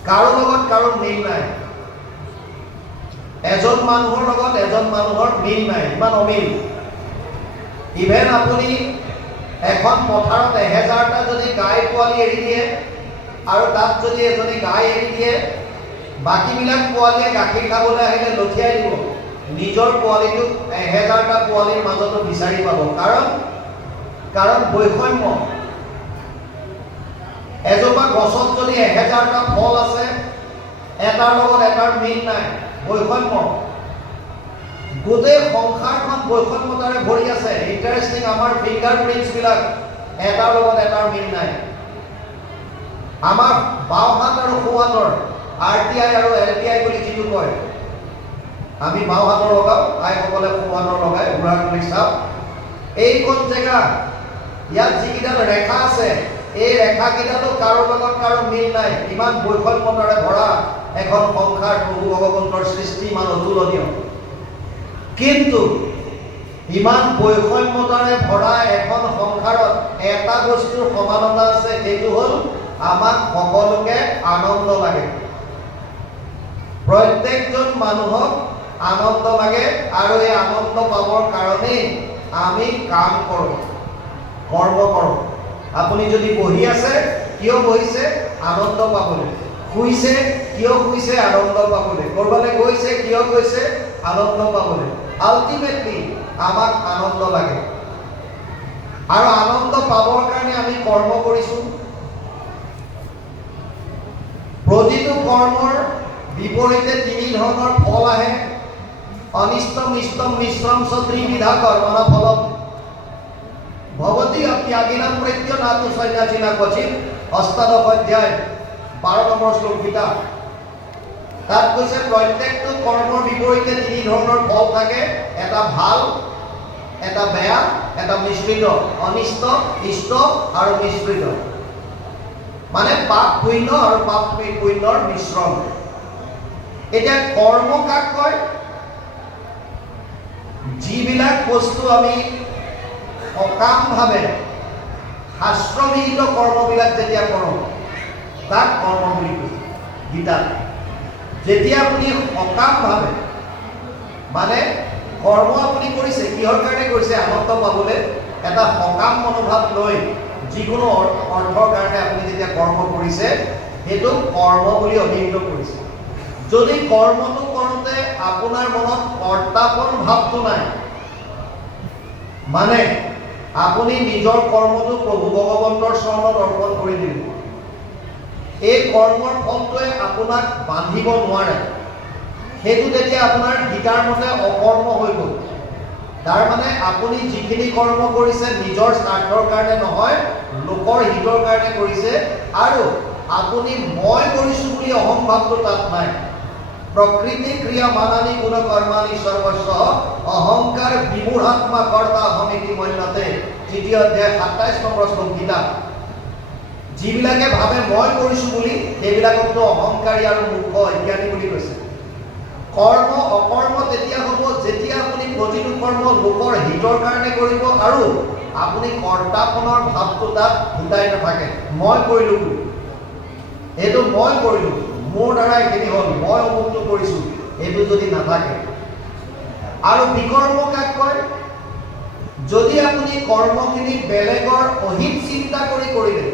কাৰো লগত কাৰো মিল নাই। এজন মানুহৰ লগত এজন মানুহৰ মিল নাই, ইমান অমিল। ইভেন আপুনি এখন পথাৰত 1000টা যদি গাই পোৱালি এৰি দিয়ে আৰু তাত যদি এজনী গাই এৰি দিয়ে, বাকীবিলাক পোৱালীয়ে গাখীৰ খাবলৈ আহিলে লঠিয়াই দিব, নিজৰ পোৱালিটোক 1000টা পোৱালিৰ মাজতো বিচাৰি পাব। কাৰণ বৈষম্য। এজোপা গছত যদি 1000টা ফল আছে, এটাৰ লগত এটাৰ মিল নাই, বৈষম্য। গোটেই সংসাৰখন বৈষম্যতাৰে ভৰি আছে। ইণ্টাৰেষ্টিং, আমাৰ ফিংগাৰ প্ৰিণ্টছবিলাক এটাৰ লগত এটাৰ মিল নাই। আমাৰ বাওঁহাত আৰু সোঁহাতৰ RTI আৰু LTI বুলি যিটো কয়, আমি বাওঁহাতৰ লগাওঁ, আইসকলে সোঁহাতৰ লগাই, বুঢ়া চাপ। এইখন জেগা, ইয়াত যিকেইডাল ৰেখা আছে, এই ৰেখাকেইটাতো কাৰো লগত কাৰো মিল নাই। ইমান বৈষম্যতাৰে ভৰা এখন সংসাৰ, প্ৰভু ভগৱন্তৰ সৃষ্টি ইমান অতুলনীয়। কিন্তু ইমান বৈষম্যতাৰে ভৰা এখন সংসাৰত এটা বস্তুৰ সমানতা আছে, সেইটো হ'ল আমাক সকলোকে আনন্দ লাগে। প্ৰত্যেকজন মানুহক আনন্দ লাগে, আৰু এই আনন্দ পাবৰ কাৰণেই আমি কাম কৰোঁ, কৰ্ম কৰোঁ। আপুনি যদি বহি আছে, কিয় বহিছে? আনন্দ পাবলৈ। শুইছে, কিয় শুইছে? আনন্দ পাবলৈ। ক'ৰবালৈ গৈছে, কিয় গৈছে? আনন্দ পাবলৈ। আল্টিমেটলি আমাক আনন্দ লাগে, আৰু আনন্দ পাবৰ কাৰণে আমি কৰ্ম কৰিছোঁ। প্ৰতিটো কৰ্মৰ বিপৰীতে 3 ধৰণৰ ফল আহে। অনিষ্টম ইষ্টম মিশ্ৰম চ ত্ৰিবিধা কৰ্মণা ফলম ভৱতি অত্যাগিনাম প্ৰত্য নাতু সন্ন্যাসিনা ক্বচিৎ। অষ্টাদশ অধ্যায় 12 নম্বৰ শ্লোক গীতা। তাত কৈছে প্ৰত্যেকটো কৰ্মৰ বিপৰীতে 3 ধৰণৰ ফল থাকে। এটা ভাল, এটা বেয়া, এটা মিশ্ৰিত। অনিষ্ট, ইষ্ট আৰু মিশ্ৰিত, মানে পাপ পুণ্য আৰু পাপ পুণ্যৰ মিশ্ৰণ। এতিয়া কৰ্ম কাক কয়? যিবিলাক বস্তু আমি সকামভাৱে শাস্ত্ৰবিহিত কৰ্মবিলাক যেতিয়া কৰোঁ, তাক কৰ্ম বুলি কৈছে গীতাত। যেতিয়া আপুনি সকামভাৱে, মানে কৰ্ম আপুনি কৰিছে, কিহৰ কাৰণে কৰিছে? আনন্দ পাবলৈ। এটা সকাম মনোভাৱ লৈ যিকোনো অৰ্থৰ কাৰণে আপুনি যেতিয়া কৰ্ম কৰিছে, সেইটো কৰ্ম বুলি অভিহিত কৰিছে। যদি কৰ্মটো কৰোঁতে আপোনাৰ মনত কৰ্তাপন ভাৱটো নাই, মানে আপুনি নিজৰ কৰ্মটো প্ৰভু ভগৱন্তৰ চৰণত অৰ্পণ কৰি দিলে, এই কৰ্মৰ ফলটোৱে আপোনাক বান্ধিব নোৱাৰে, সেইটো তেতিয়া আপোনাৰ গীতাৰ মতে অকৰ্ম হৈ গ'ল। তাৰ মানে আপুনি যিখিনি কৰ্ম কৰিছে নিজৰ স্বাৰ্থৰ কাৰণে নহয়, লোকৰ হিতৰ কাৰণে কৰিছে, আৰু আপুনি মই কৰিছোঁ বুলি অহংভাৱটো তাত নাই। প্ৰকৃতি ক্ৰিয়া মানানি গুণ কৰ্মানি সৰ্বস্ব অহংকাৰ বিমূঢ়াত্মা কৰ্তা অহমিতি মন্যতে। 3য় অধ্যায় 27 নম্বৰ শ্লোক গীতা। যিবিলাকে ভাবে মই কৰিছোঁ বুলি সেইবিলাককতো অহংকাৰী আৰু মূৰ্খ অজ্ঞানী বুলি কৈছে। কৰ্ম অকৰ্ম তেতিয়া হ'ব যেতিয়া আপুনি প্ৰতিটো কৰ্ম লোকৰ হিতৰ কাৰণে কৰিব আৰু আপুনি কৰ্তাপনৰ ভাৱটো তাত ফুটাই নাথাকে। মই কৰিলোঁ বুলি, এইটো মই কৰিলোঁ, মোৰ দ্বাৰা এইখিনি হ'ল, মই অমুকটো কৰিছোঁ, এইটো যদি নাথাকে। আৰু বিকৰ্ম কাক কয়? যদি আপুনি কৰ্মখিনি বেলেগৰ অহিত চিন্তা কৰি কৰিলে,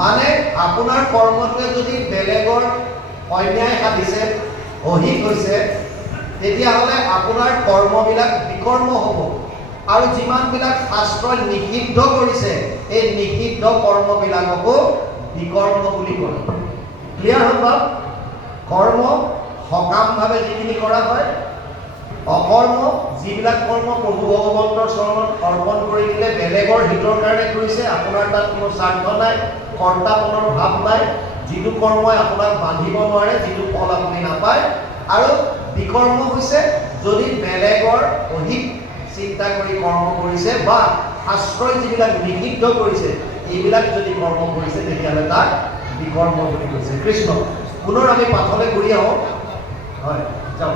মানে আপোনাৰ কৰ্মটোৱে যদি বেলেগৰ অন্যায় সাধিছে, অহিত হৈছে, তেতিয়াহ'লে আপোনাৰ কৰ্মবিলাক বিকৰ্ম হ'ব। আৰু যিমানবিলাক শাস্ত্ৰই নিষিদ্ধ কৰিছে এই নিষিদ্ধ কৰ্মবিলাককো বিকৰ্ম বুলি কয়। ক্লিয়াৰ হ'ল বাৰু? কৰ্ম সকামভাৱে যিখিনি কৰা হয়, অকৰ্ম যিবিলাক কৰ্ম প্ৰভু ভগৱন্তৰ চৰণত অৰ্পণ কৰি দিলে বেলেগৰ হিতৰ কাৰণে কৰিছে, আপোনাৰ তাত কোনো স্বাৰ্থ নাই, কৰ্তাপনৰ ভাৱ নাই, যিটো কৰ্মই আপোনাক বান্ধিব নোৱাৰে, যিটো ফল আপুনি নাপায়। আৰু বিকৰ্ম হৈছে যদি বেলেগৰ অহিত চিন্তা কৰি কৰ্ম কৰিছে বা শাস্ত্ৰই যিবিলাক নিষিদ্ধ কৰিছে এইবিলাক যদি কৰ্ম কৰিছে তেতিয়াহ'লে তাক বিকৰ্ম বুলি কৈছে। কৃষ্ণ। পুনৰ আমি পাঠলৈ ঘূৰি আহোঁ। হয়, যাওক।